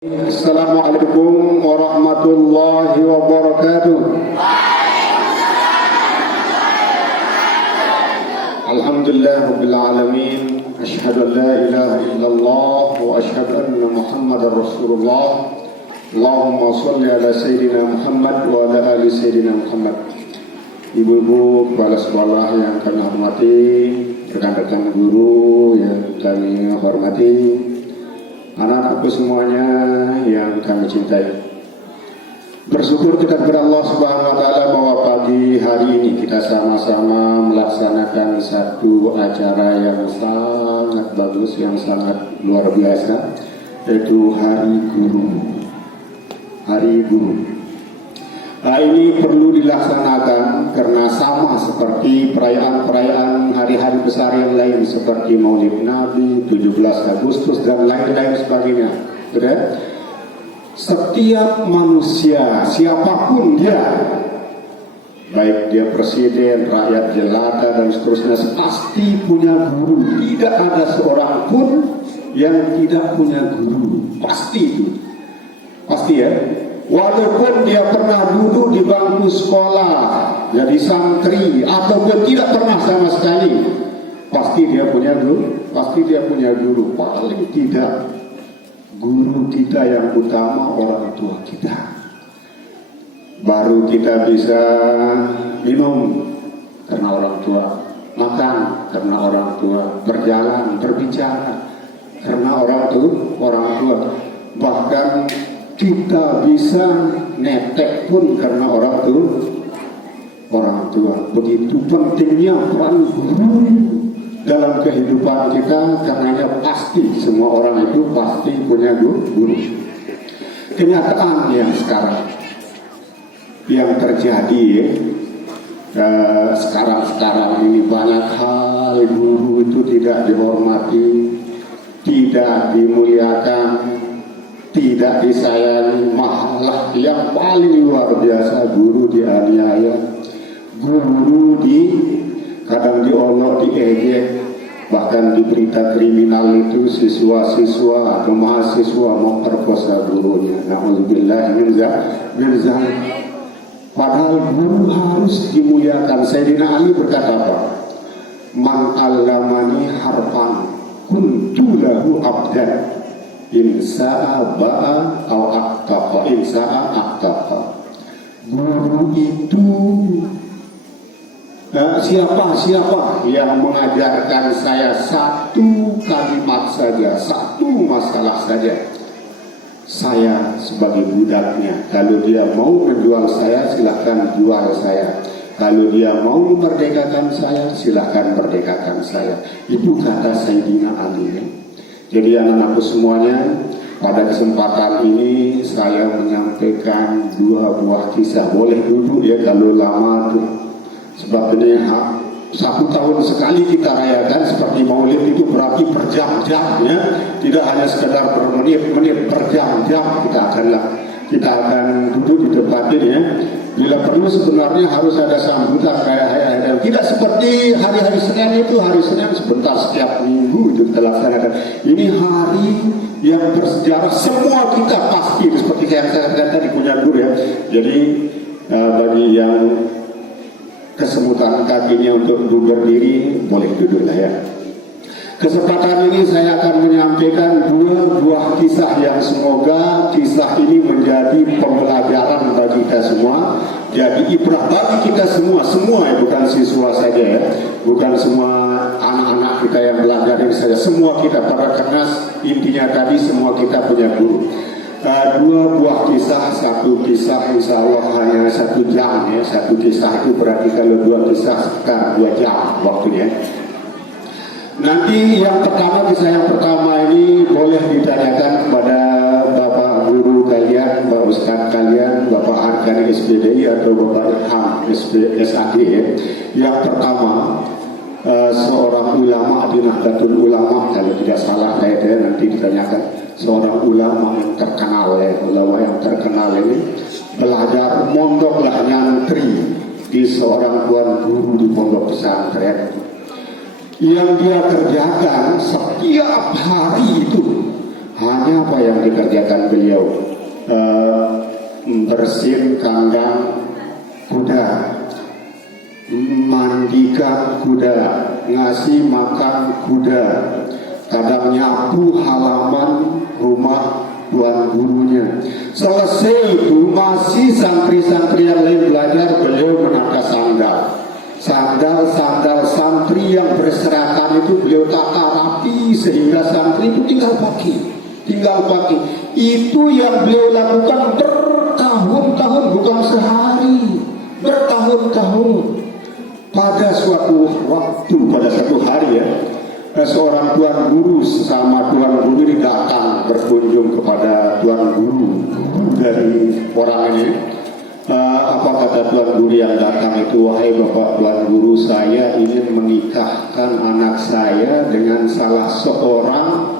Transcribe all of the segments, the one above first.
Assalamualaikum warahmatullahi wabarakatuh. Alhamdulillah rabbil alamin. Asyhadu an la ilaha illallah wa asyhadu anna Muhammadar Rasulullah. Allahumma shalli ala sayyidina Muhammad wa ala ali sayyidina Muhammad. Ibu-ibu, kepala sekolah yang kami hormati, rekan-rekan guru yang kami hormati, anak-anakku semuanya yang kami cintai. Bersyukur kita kepada Allah Subhanahu wa taala bahwa pagi hari ini kita sama-sama melaksanakan satu acara yang sangat bagus, yang sangat luar biasa, yaitu Hari Guru. Hari Guru. Nah, ini perlu dilaksanakan karena sama seperti perayaan-perayaan hari-hari besar yang lain seperti Maulid Nabi, 17 Agustus dan lain-lain sebagainya. Sudah? Setiap manusia, siapapun dia, baik dia presiden, rakyat jelata dan seterusnya, pasti punya guru. Tidak ada seorang pun yang tidak punya guru. Pasti itu. Pasti ya. Walaupun dia pernah duduk di bangku sekolah, jadi santri, ataupun tidak pernah sama sekali, pasti dia punya guru. Pasti dia punya guru. Paling tidak, guru kita yang utama orang tua kita. Baru kita bisa minum karena orang tua, makan karena orang tua, berjalan, berbicara karena orang tua. Bahkan kita bisa netek pun karena orang tua. Begitu pentingnya peran guru dalam kehidupan kita, karenanya pasti semua orang itu pasti punya guru. Kenyataan yang sekarang yang terjadi sekarang ini, banyak hal guru itu tidak dihormati, tidak dimuliakan, tidak disayangi, malah yang paling luar biasa guru dianiaya, guru kadang diolok, diejek, bahkan di berita kriminal itu siswa-siswa atau mahasiswa memperkosa gurunya. Na'udzubillah min zalik. Padahal guru harus dimuliakan. Sayyidina Ali berkata apa? Man 'allamani harfan kuntu lahu abdan. Insa'a ba'a au aktafa, insa'a aktafa. Guru itu siapa yang mengajarkan saya satu kalimat saja, satu masalah saja, saya sebagai budaknya. Kalau dia mau menjual saya, silahkan jual saya. Kalau dia mau memerdekakan saya, silahkan merdekakan saya. Itu kata Sayyidina Ali. Jadi anak-anakku semuanya, pada kesempatan ini saya menyampaikan dua buah kisah. Boleh duduk ya kalau lama tuh. Sebab ini 1 tahun sekali kita rayakan, seperti Maulid itu berarti berjam-jam ya. Tidak hanya sekedar bermenit-menit, berjam-jam kita akan duduk di tempat ini ya. Bila perlu sebenarnya harus ada sambutan kayak tidak seperti hari-hari Senin itu, hari Senin sebentar setiap minggu itu kita laksanakan. Ini hari yang bersejarah, semua kita pasti seperti yang saya katakan tadi punya guru ya. Jadi bagi yang kesemutan kakinya untuk berdiri boleh duduk lah ya. Kesempatan ini saya akan menyampaikan 2 buah kisah yang semoga kisah ini menjadi pembelajaran bagi kita semua, jadi ibrah bagi kita semua ya, bukan siswa saja ya, bukan semua anak-anak kita yang belajar ini saja, semua kita para kernas. Intinya tadi semua kita punya guru. 2 buah kisah, satu kisah insya Allah hanya 1 jam ya, satu kisah itu berarti kalau 2 kisah sekitar 2 jam waktunya. Nanti kisah yang pertama ini boleh ditanyakan kepada Bapak Guru kalian, Bapak Ustaz kalian, Bapak Arkan SPDI atau Bapak Ham SAD ya. Yang pertama, seorang ulama di Nahdlatul Ulama, kalau tidak salah saya nanti ditanyakan, seorang ulama yang terkenal ya, ulama yang terkenal ini belajar mondoklah nyantri di seorang tuan guru di pondok pesantren. Yang dia kerjakan setiap hari itu Hanya apa yang dikerjakan beliau? Bersihin kandang kuda, mandikan kuda, ngasih makan kuda, kadang nyapu halaman rumah tuan gurunya. Selesai itu masih santri-santri yang lain belajar, beliau menata sandal. Sandal santri yang berserakan itu beliau tata rapi sehingga santri itu tinggal pakai. Itu yang beliau lakukan bertahun-tahun, bukan sehari, bertahun-tahun. Pada suatu waktu, pada satu hari ya, seorang tuan guru sama tuan guru ini datang berkunjung kepada tuan guru dari orang ini. Apa kata tuan guru yang datang itu? Wahai bapak tuan guru, saya ingin menikahkan anak saya dengan salah seorang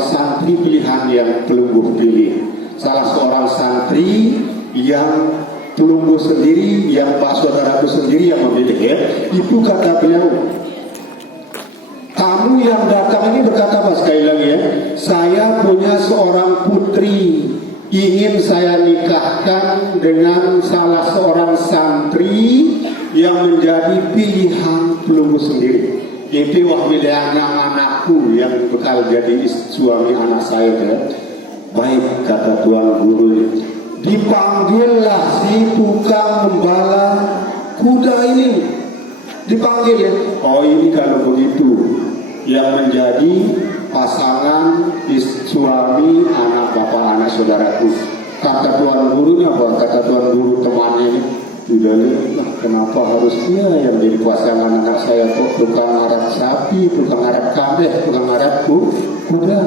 santri pilihan yang pelungguh pilih. Salah seorang santri yang pelungguh sendiri, yang pak saudaraku sendiri yang memilih ya. Itu kata beliau. Kamu yang datang ini berkata apa sekali lagi ya? Saya punya seorang putri, ingin saya nikahkan dengan salah seorang santri yang menjadi pilihan pelungguh sendiri. Itu pilihan anakku yang bakal jadi suami anak saya ya. Baik, kata tuan guru. Dipanggillah si tukang gembala kuda ini. Dipanggil ya. Oh, ini kalau begitu yang menjadi pasangan suami anak bapak anak saudaraku. Kata tuan gurunya apa? Kata tuan guru temannya ini, sudah lihat kenapa harus dia yang jadi pasangan anak saya, kok tukang arat sapi, tukang arat kambing, tukang arat kuda.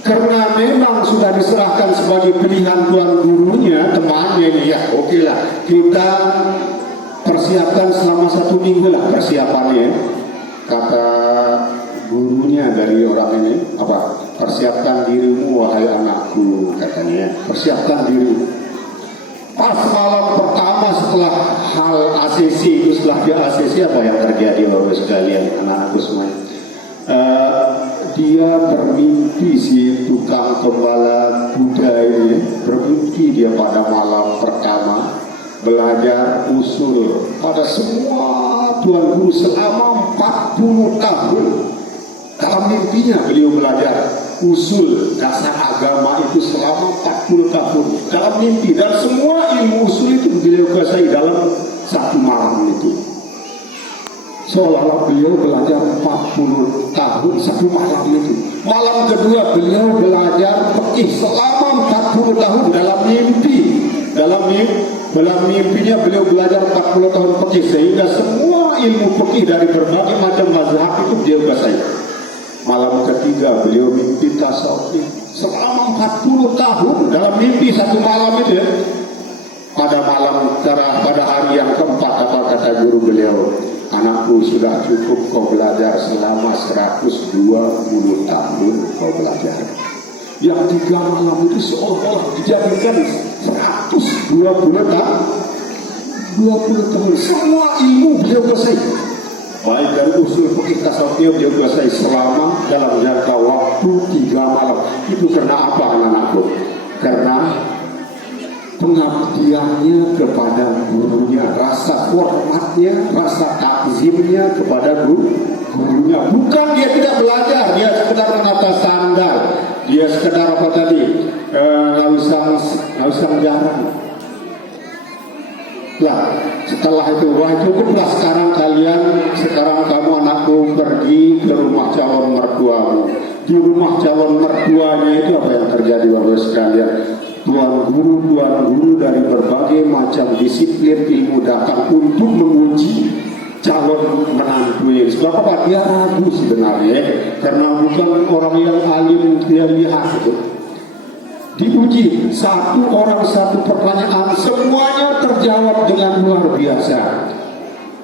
Karena memang sudah diserahkan sebagai pilihan tuan gurunya, temannya ini ya, oke lah, kita persiapkan selama 1 minggu lah persiapannya. Kata gurunya dari orang ini, apa? Persiapkan dirimu wahai anakku, katanya. Persiapkan diri. Pas malam pertama setelah hal ACC itu, setelah dia ACC apa yang terjadi bapak sekalian, anak-anakku semua? Dia bermimpi, si tukang gembala kuda ini bermimpi dia pada malam pertama belajar usul pada semua tuan guru selama 40 tahun. Dalam mimpinya beliau belajar usul dasar agama itu selama 40 tahun dalam mimpi, dan semua ilmu usul itu beliau kuasai dalam 1 malam itu. Seolah-olah beliau belajar 40 tahun 1 malam itu. Malam kedua beliau belajar fikih selama 40 tahun dalam mimpi. Dalam mimpinya beliau belajar 40 tahun fikih, sehingga semua ilmu fikih dari berbagai macam mazhab itu beliau kuasai. Malam ketiga beliau mimpi tasawuf selama 40 tahun dalam mimpi 1 malam itu ya. Pada hari yang keempat apa kata guru beliau? Anakku, sudah cukup kau belajar selama 120 tahun kau belajar. Yang 3 malam itu seolah-olah dijadikan 120 tahun. 20 tahun semua ilmu beliau kuasai. Baik dari usul fikih tasawuf beliau kuasai selama dalam jangka waktu 3 malam. Itu karena apa anak-anakku? Karena pengabdiannya kepada gurunya, rasa hormatnya, rasa takzimnya kepada gurunya. Bukan dia tidak belajar, dia sekedar menata sandal, dia sekedar apa tadi, nggak usah jarang. Lah setelah itu, wah cukuplah sekarang kamu anakku pergi ke rumah calon mertuamu. Di rumah calon mertuanya itu apa yang terjadi bapak sekalian? Tuan guru dari berbagai macam disiplin ilmu datang untuk menguji calon menantunya. Sebab apa? Dia ragu sebenarnya, karena bukan orang yang alim dia lihat itu. Diuji satu orang satu pertanyaan, semuanya terjawab dengan luar biasa.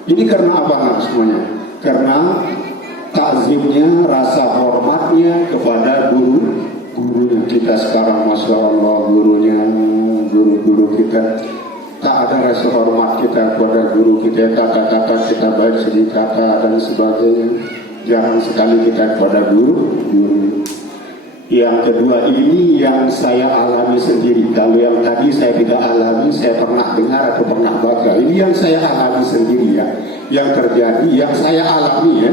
Ini karena apa nak semuanya? Karena takzimnya, rasa hormatnya kepada guru kita sekarang, masya Allah, guru kita tak ada rasa hormat kita kepada guru kita, kata-kata kita baik segi kata dan sebagainya. jarang sekali kita kepada guru. Yang kedua, ini yang saya alami sendiri. Kalau yang tadi saya tidak alami, saya pernah dengar atau pernah baca. Ini yang saya alami sendiri ya. Yang terjadi, yang saya alami ya.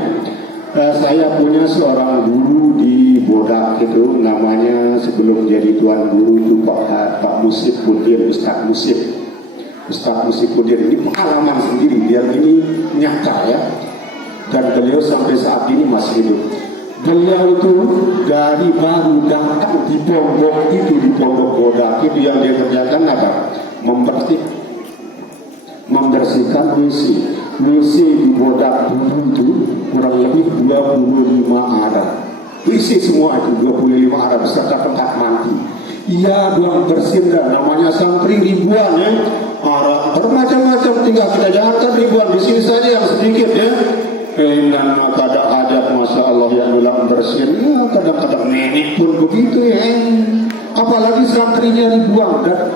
Saya punya seorang guru di Bodak itu, namanya sebelum jadi tuan guru itu Pak Musik Kudir, Ustaz Musik Kudir. Ini pengalaman sendiri, dia ini nyata ya. Dan beliau sampai saat ini masih hidup. Beliau itu dari baru datang di pondok itu, di pondok Bodak itu yang dia kerjakan apa? Membersihkan WC di Bodak dulu itu kurang lebih 25 arah. WC semua itu 25 arah beserta tempat mandi. Iya, doang bersin dah. Namanya santri ribuan ya. Arah bermacam-macam, tinggal kita jangankan ribuan, di sini saja yang sedikit ya. Dan kadang hajat, masya Allah, yang ulang bersin ya, kadang-kadang nenek pun begitu ya. Apalagi santrinya ribuan. Dan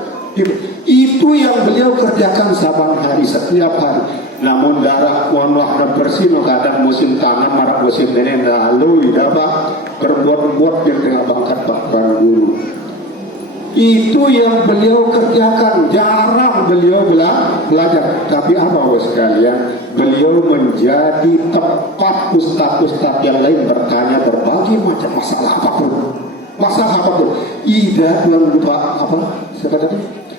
itu yang beliau kerjakan saban hari, setiap hari. Namun darah warna bersih, kadang musim tanam, marah musim nenek lalu dapat berbuat-buat di tengah bangkat para guru. Itu yang beliau kerjakan, jarang beliau belajar. Tapi apa sekalian, beliau menjadi tempat ustaz-ustaz yang lain bertanya berbagai macam masalah apapun. Ida yang lupa apa? Sekarang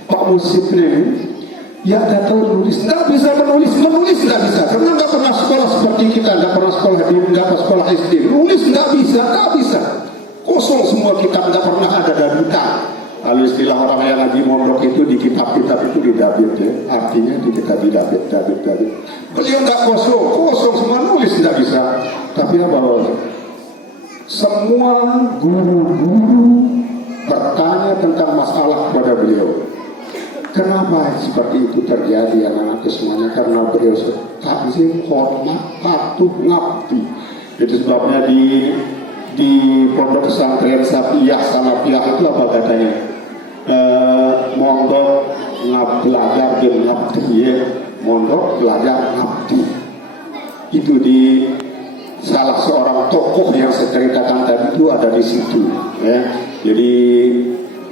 Pak Musik ini, ya tidak tahu menulis, tidak bisa menulis tidak bisa, karena nggak pernah sekolah seperti kita, nggak pernah sekolah SD, nulis nggak bisa, kosong semua kitab, nggak pernah ada dabitan. Lalu istilah orang yang lagi mondok itu di kitab-kitab itu didabit ya, artinya di kitab didabit. Beliau nggak kosong semua, nulis nggak bisa. Tapi apa? Semua guru-guru bertanya tentang masalah kepada beliau. Kenapa seperti itu terjadi anak-anak semuanya? Karena beliau takzim, hormat, patuh, ngabdi. Itu sebabnya di pondok pesantren Salafiyah itu apa katanya? Mondok belajar dan ngabdi ya. Mondok belajar ngabdi. Itu di salah seorang tokoh yang saya ceritakan tadi itu ada di situ ya. Jadi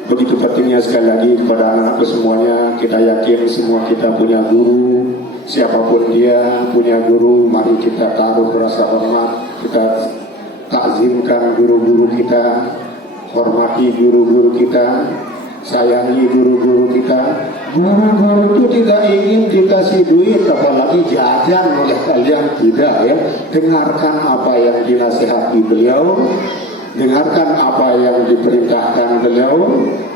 begitu pentingnya sekali lagi kepada anak-anak semuanya, kita yakin semua kita punya guru, siapapun dia punya guru. Mari kita taruh rasa hormat, kita takzimkan guru-guru kita, hormati guru-guru kita, sayangi guru-guru kita. Guru-guru itu tidak ingin dikasih duit, apalagi jajan oleh kalian, tidak ya. Dengarkan apa yang dinasihati beliau, dengarkan apa yang diperintahkan beliau,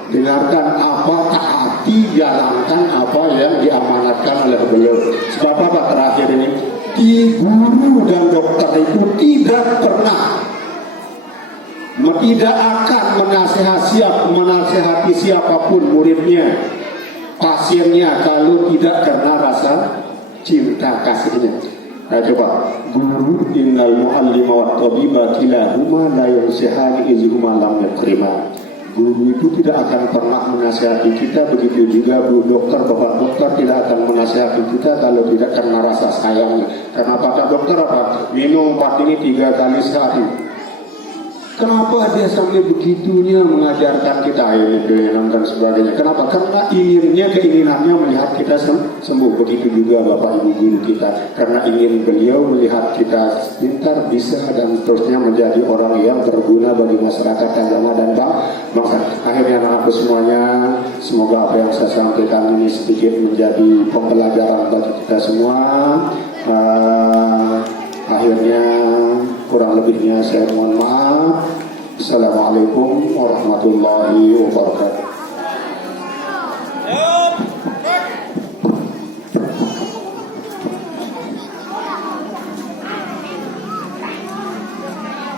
dengarkan apa, taati, jalankan apa yang diamanatkan oleh beliau. Sebab apa terakhir ini? Di guru dan dokter itu tidak akan menasihati siapapun muridnya, pasiennya, kalau tidak karena rasa cinta kasihnya. Nah, coba guru innal muallima wat tabiba kilahuma la yusihani izhuma lam yakrima. Guru itu tidak akan pernah menasihati kita, begitu juga bu dokter, bapak dokter tidak akan menasihati kita kalau tidak karena rasa sayangnya. Karena kata dokter apa? Minum 4 ini 3 kali sehari. Kenapa dia sampai begitunya mengajarkan kita ini dan sebagainya? Kenapa? Karena keinginannya melihat kita sembuh. Begitu juga bapak ibu guru kita, karena ingin beliau melihat kita pintar, bisa dan terusnya menjadi orang yang berguna bagi masyarakat, agama dan bangsa. Akhirnya anak-anakku semuanya, semoga apa yang saya sampaikan ini sedikit menjadi pembelajaran bagi kita semua. Akhirnya kurang lebihnya saya mohon maaf. Assalamualaikum warahmatullahi wabarakatuh.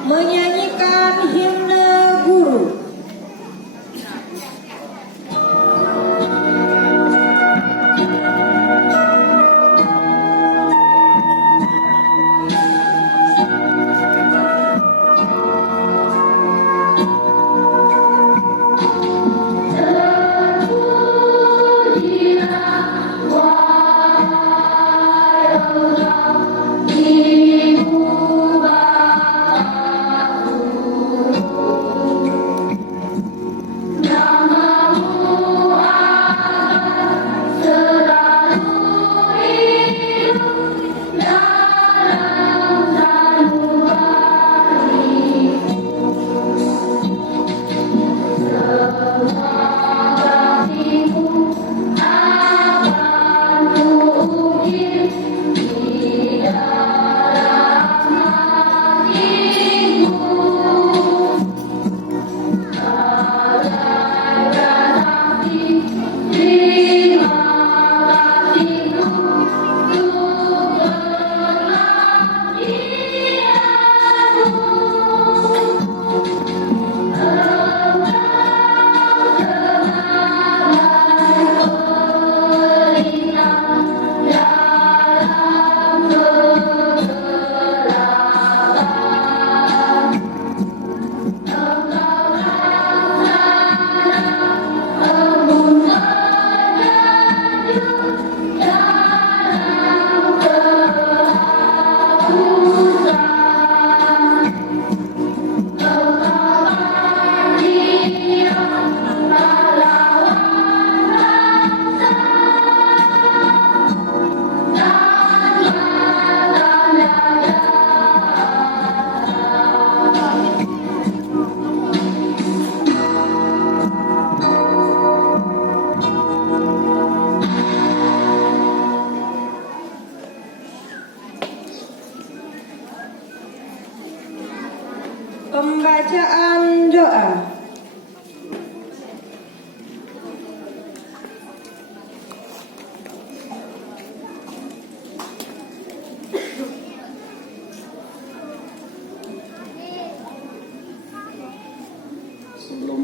Menyanyikan himne guru.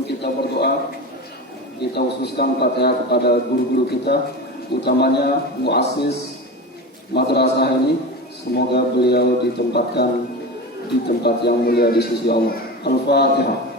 kita berdoa, kita khususkan Fatihah kepada guru-guru kita, utamanya muassis madrasah ini. Semoga beliau ditempatkan di tempat yang mulia di sisi Allah. Al-Fatihah.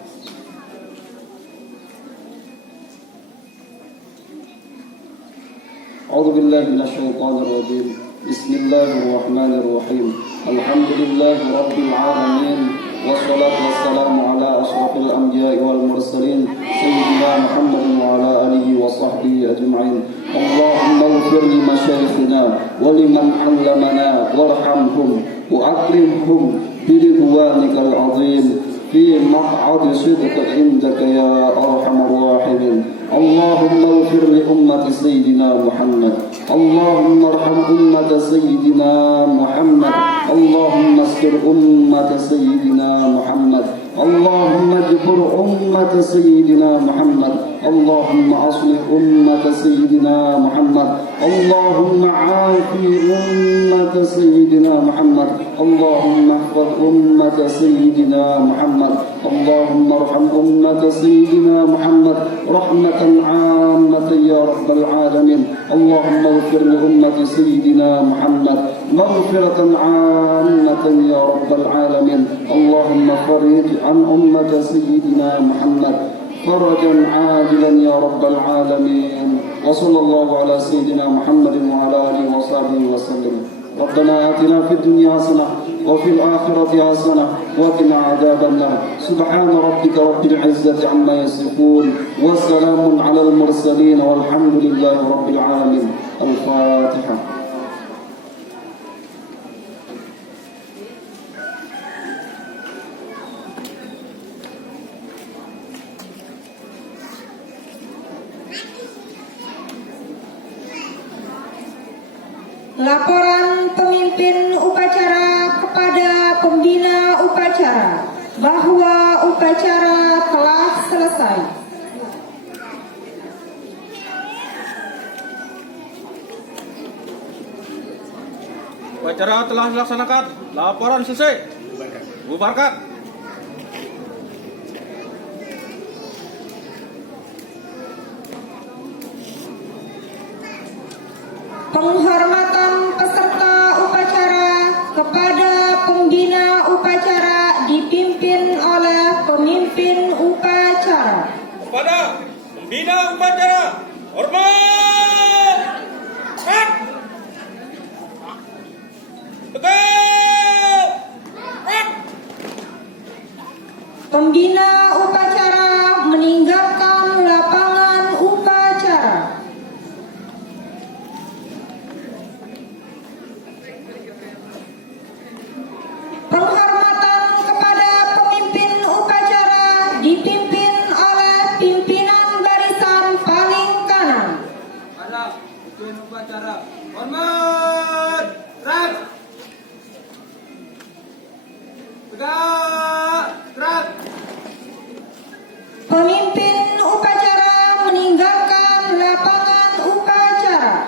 A'udzu billahi minasyaitonir rajim. Bismillahirrahmanirrahim. Alhamdulillahi rabbil alamin. Wassalatu wassalamu ala asyrafil anbiya'i wal mursalin sayyidina Muhammadin wa ala alihi wa sahbihi ajma'in. Allahumma ighfir li masyayikhina wa liman 'allamana warhamhum wa akrimhum biridwanikal 'azim fi maq'adi sidq 'indaka ya arhamar rahimin. Allahumma ighfir li ummati sayyidina Muhammad. Allahumma arham ummata sayyidina Muhammad. Allahumma astir ummata sayyidina Muhammad. Allahumma jbur ummata sayyidina Muhammad. Allahumma aslih ummata sayyidina Muhammad. Allahumma afi ummata sayyidina Muhammad. Allahumma ihfaz ummata sayyidina Muhammad. Allahumma arham ummata sayyidina Muhammad rahmatan 'ammatan ya rabbal alamin. Allahumma ighfir li ummati sayyidina Muhammad maghfiratan 'ammatan ya rabbal alamin. Allahumma farij an ummati sayyidina Muhammad farajan 'ajilan ya rabbal alamin. Wa sallallahu ala sayyidina Muhammadin wa ala alihi wa sahbihi wa sallam. Rabbana atina fid dunya hasanah wa fil akhirati hasanah wa qina adzaban nar. Subhana rabbika rabbil izzati amma yasifun wa salamun alal mursalin walhamdulillahi rabbil alamin. Al-Fatihah. Laporan pemimpin upacara kepada pembina upacara bahwa upacara telah selesai. Upacara telah dilaksanakan. Laporan selesai. Bubarkan. Penghormatan peserta upacara kepada pembina upacara dipimpin oleh pemimpin upacara. Kepada pembina upacara, hormat. Hak. Tegak. Hak. Pembina upacara meninggalkan lapangan upacara. Penghormatan kepada pemimpin upacara dipimpin oleh pimpinan barisan paling kanan. Pada pemimpin upacara, hormat. Rak. Tegak. Rak. Pemimpin upacara meninggalkan lapangan upacara.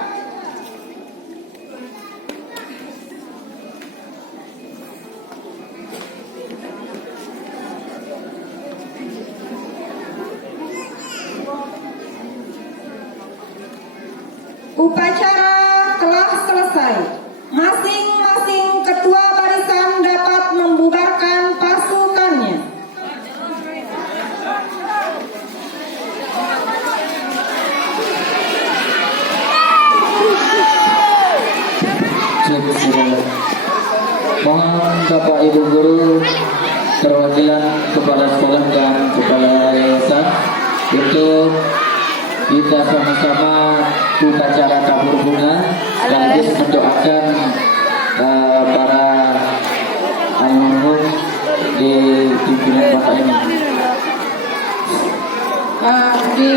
Upacara telah selesai. Masing-masing ketua barisan dapat membubarkan pasukannya. Mohon Bapak Ibu Guru, perwakilan kepala sekolah dan kepala yayasan untuk kita sama-sama upacara tabur bunga sekaligus mendoakan